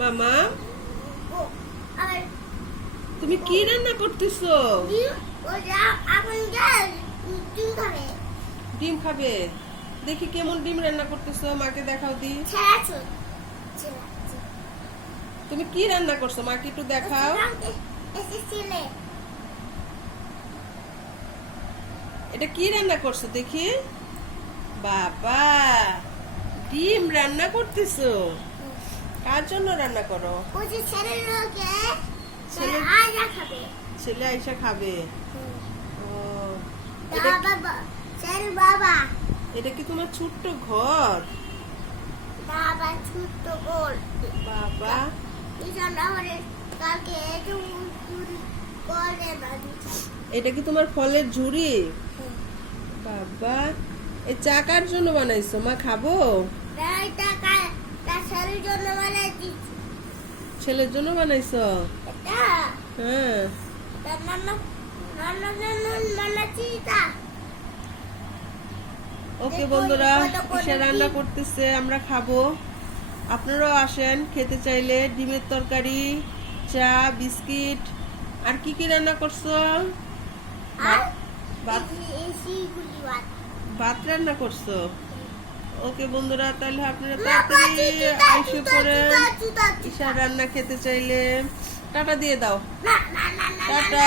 মামা? তুমি কি রান্না করতেছো? ডিম খাবে। দেখি কেমন ডিম রান্না করতেছো মাকে দেখাও দি। তুমি কি রান্না করছ মাকে একটু দেখাও। এটা কি রান্না করছ দেখি? বাবা ডিম রান্না করতেছো? কার জন্য রান্না করো? ছেলে আইসা খাবে। ও এটা বাবা এটা কি তোমার ছোট্ট ঘর? বাবা ছোট্ট গোল বাবা? করে এটা কি তোমার ফলের ঝুড়ি? বাবা এই চাকার জন্য বানাইছো? মা খাব? জন্য ছেলের জন্য বানাইছো? হ্যাঁ। ওকে বন্ধুরা কত রান্না করতেছে আমরা খাব। আপনারাও আসেন খেতে চাইলে। ডিমের তরকারি চা বিস্কিট। আর কি কি রান্না করছ? ভাত রান্না করছ? ওকে বন্ধুরা তাহলে আপনারা তাড়াতাড়ি আইসু করে আইসে জুতা, পড়েন জুতা, জুতা, জুতা। ঈশা রান্না খেতে চাইলে টাটা দিয়ে দাও টাটা।